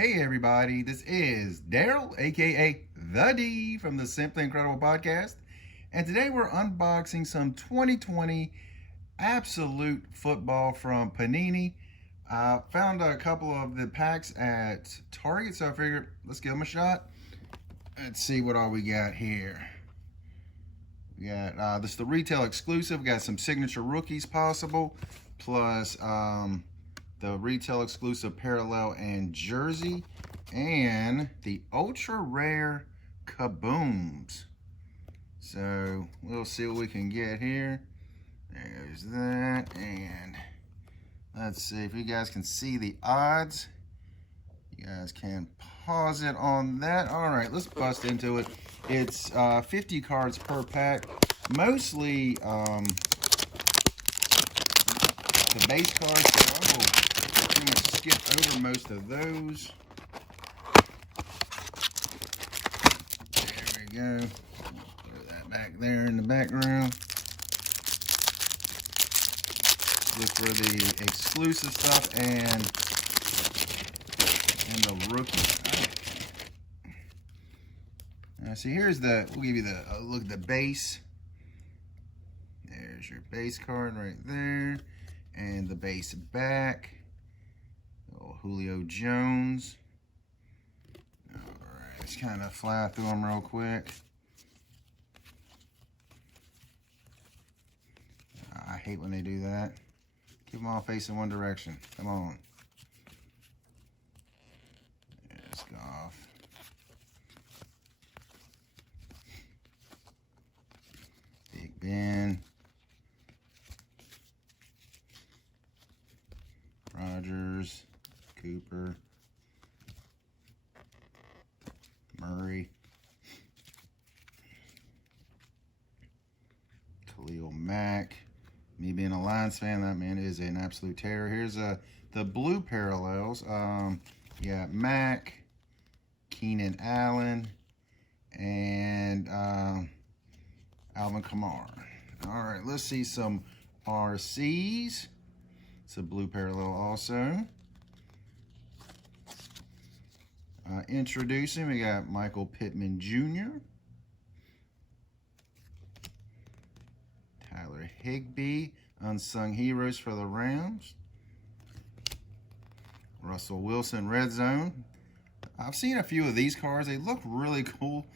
Hey everybody, this is Daryl, aka The D from the Simply Incredible podcast. And today we're unboxing some 2020 Absolute Football from Panini. Found a couple of the packs at Target, so I figured let's give them a shot. Let's see what all we got here. We got this is the retail exclusive. We got some signature rookies possible, plus the retail exclusive parallel and jersey, and the ultra rare kabooms. So we'll see what we can get here. There's that, and let's see if you guys can see the odds. You guys can pause it on that. All right, let's bust into it. It's 50 cards per pack, mostly the base cards. So I will pretty much skip over most of those. There we go. Put that back there in the background. Look for the exclusive stuff and the rookie. See, here's the, we'll give you the look at the base. There's your base card right there. And the base back. Oh, Julio Jones. Alright, let's kind of fly through them real quick. I hate when they do that. Keep them all facing one direction. Come on. Let's go off. Big Ben. Rodgers. Cooper. Murray. Khalil Mack. Me being a Lions fan, that man is an absolute terror. Here's the blue parallels. Yeah, Mack, Keenan Allen, and Alvin Kamara. All right, let's see some RCs. It's a blue parallel also. Introducing, we got Michael Pittman Jr., Tyler Higbee, Unsung Heroes for the Rams. Russell Wilson, Red Zone. I've seen a few of these cards. They look really cool.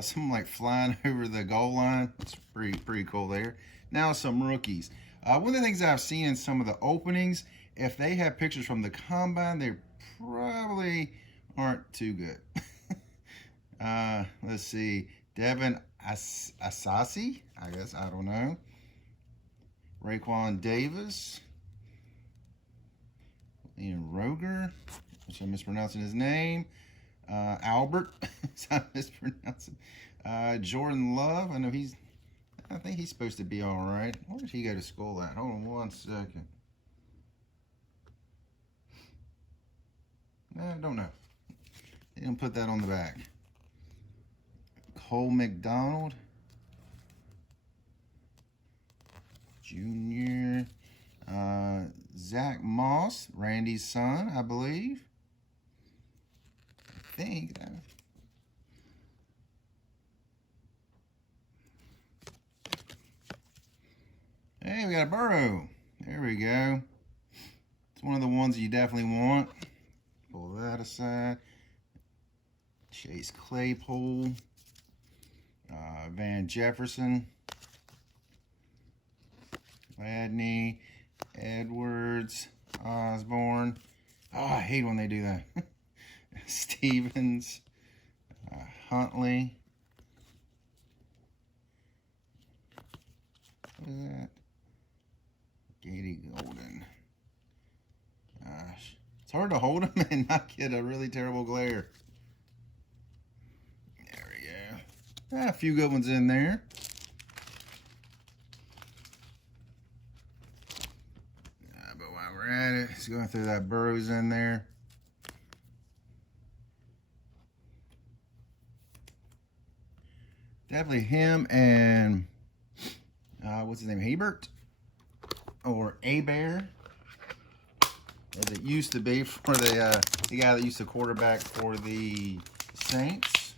Some like flying over the goal line. It's pretty cool there. Now some rookies. One of the things I've seen in some of the openings, if they have pictures from the combine, they probably aren't too good. Let's see. Devin Asasi, I guess, I don't know. Raekwon Davis. Ian Roger, which I'm mispronouncing his name. Albert, I'm mispronouncing. Jordan Love, I think he's supposed to be all right. Where did he go to school at? Hold on one second. I don't know. They didn't put that on the back. Cole McDonald Jr. Zach Moss, Randy's son, I believe. I think that. Hey, we got a Burrow. There we go. It's one of the ones you definitely want. Pull that aside. Chase Claypool. Van Jefferson. Ladney. Edwards. Osborne. Oh, I hate when they do that. Stevens. Huntley. What is that? Gady Golden. Gosh. It's hard to hold them and not get a really terrible glare. There we go. A few good ones in there. But while we're at it, let's go through that Burrows in there. Definitely him and what's his name? Hebert or Abear. as it used to be for the guy that used to quarterback for the Saints.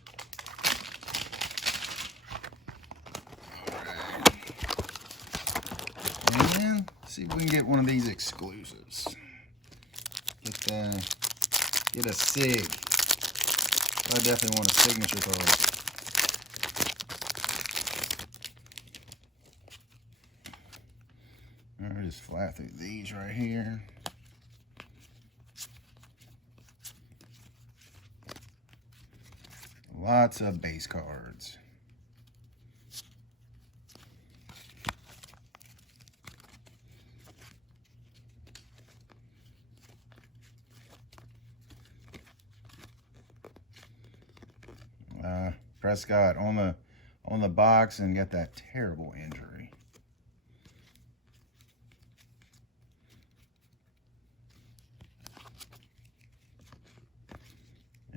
And see if we can get one of these exclusives. Get a SIG. I definitely want a signature card. I'll just fly through these right here. Lots of base cards. Prescott on the box and got that terrible injury.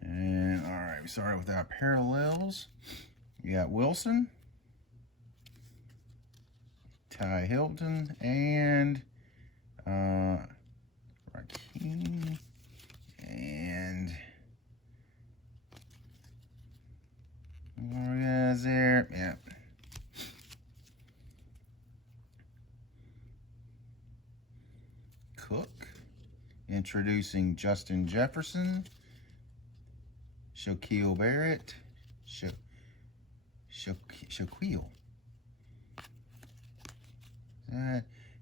And all right, we started with our parallels. You got Wilson, Ty Hilton, and Raheem, and more guys there. Yep. Cook. Introducing Justin Jefferson. Shaquille Barrett. Shaquille.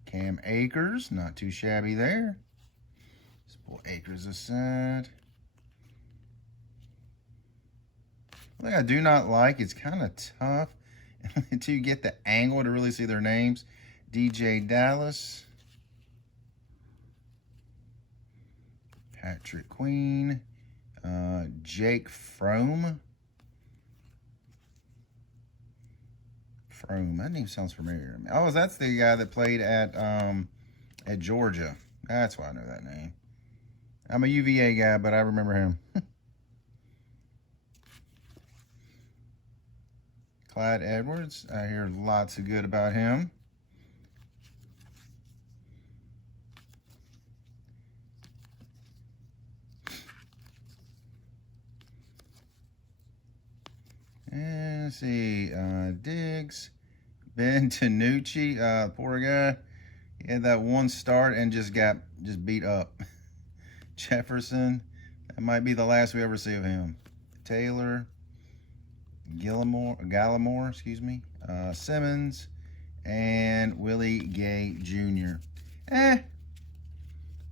Cam Akers. Not too shabby there. Let's pull Akers aside. One thing I do not like, it's kind of tough to get the angle to really see their names. DJ Dallas. Patrick Queen. Jake Fromm. That name sounds familiar. Oh, that's the guy that played at Georgia. That's why I know that name. I'm a UVA guy, but I remember him. Clyde Edwards. I hear lots of good about him. And let's see, Diggs, Ben DiNucci, poor guy. He had that one start and just beat up. Jefferson, that might be the last we ever see of him. Taylor, Gallimore, excuse me, Simmons, and Willie Gay Jr.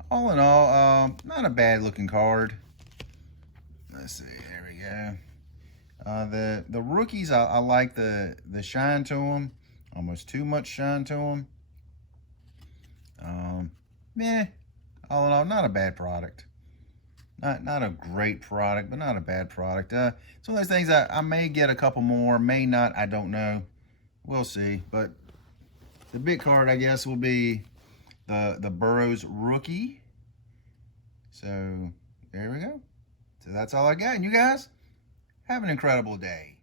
All in all, not a bad looking card. Let's see, there we go. The rookies, I like the shine to them. Almost too much shine to them. All in all, not a bad product. Not a great product, but not a bad product. It's one of those things I may get a couple more, may not, I don't know. We'll see. But the big card, I guess, will be the Burrows rookie. So there we go. So that's all I got. And you guys, have an incredible day.